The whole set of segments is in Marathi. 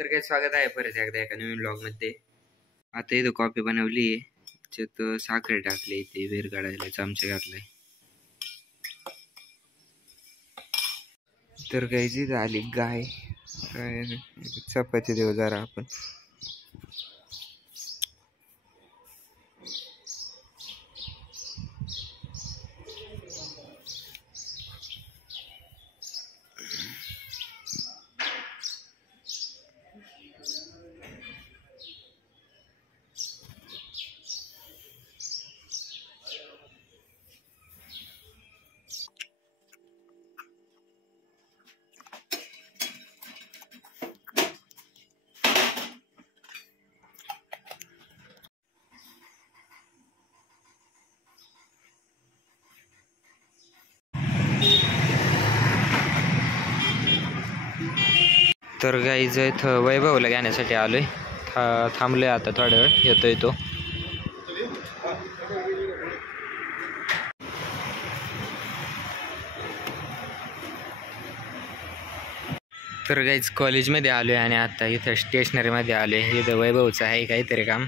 तर काय स्वागत आहे परत एकदा एका नवीन ब्लॉग मध्ये। आता इथं कॉफी बनवली आहे, त्याच्यात साखर टाकली, ते वेर काढायला चमचा घातलाय। तर गाईची झाली गाय, चपाती देऊ जरा आपण। तर गाईज इथं वैभवला घेण्यासाठी आलोय, थांबलोय आता थोडा वेळ, येतोय तो। तर गाईज कॉलेजमध्ये आलोय आणि आता इथं स्टेशनरीमध्ये आलोय। इथं वैभवचं आहे काहीतरी काम,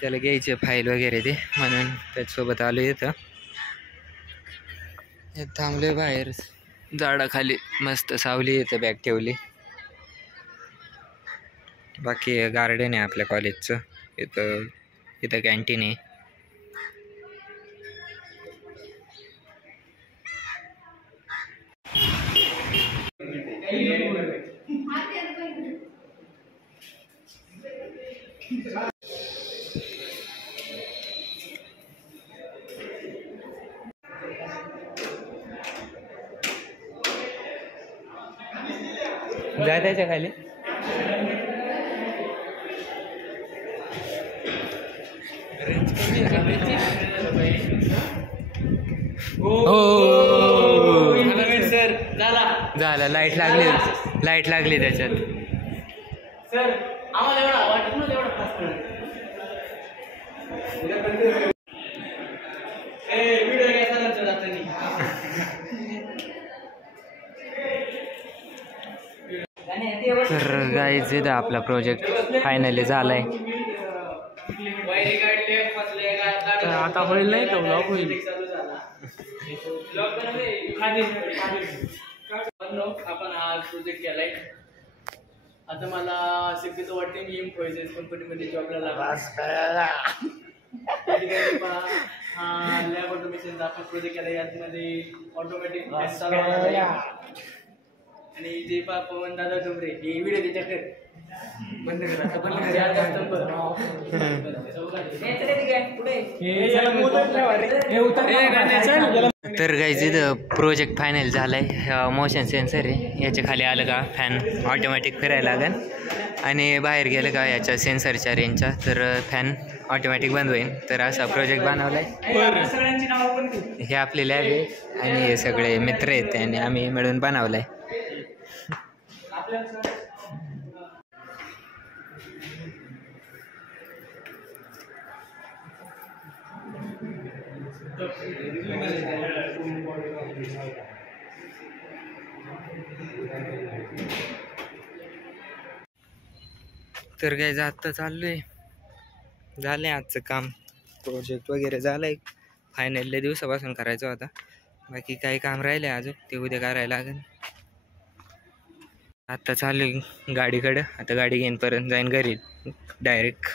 त्याला घ्यायचे फाईल वगैरे ते, म्हणून त्याच्यासोबत आलोय। इथं थांबलोय बाहेर झाडाखाली, मस्त सावली, इथं बॅग ठेवली। बाकी गार्डन आहे आपल्या कॉलेजचं, इथं कॅन्टीन आहे। जा त्याच्या खाली। सर झाला, लाईट लागली त्याच्यात। सर आम्हाला एवढा वाटत नव्हतं एवढा फास्ट व्हिडिओ घ्यायचा जातानी। तर गाईज इथं आपला प्रोजेक्ट फायनली झालाय। तर आता होईल नाही तो ब्लॉग होईल। आपण हा प्रोजेक्ट केलाय। आता मला शक्यतो वाटते मी इन्फोसिस कंपनीमध्ये जॉबला लागला। हा लॅब ऑटोमेशनचा आपण प्रोजेक्ट केला, यामध्ये ऑटोमॅटिक आणि जे पवन दादा डोंगरे हे व्हिडिओ त्याच्याकडे बंद करा, तर गाईज इथं प्रोजेक्ट फायनल झालाय। मोशन सेन्सर आहे, याच्या खाली आलं का फॅन ऑटोमॅटिक फिरायला लागेल, आणि बाहेर गेलं का याच्या सेन्सरच्या रेंजच्या, तर फॅन ऑटोमॅटिक बंद होईल। तर असा प्रोजेक्ट बनवलाय। हे आपले लॅब आहे आणि हे सगळे मित्र आहेत आणि आम्ही मिळून बनवलाय। तर काय आता चाललोय, झालंय आजचं काम, प्रोजेक्ट वगैरे झालंय। फायनल दिवसापासून करायचं होता, बाकी काही काम राहिले अजून, ते उद्या करायला लागेल। आता चाललोय गाडीकडं, आता गाडी घेईन परत जाईन घरी डायरेक्ट।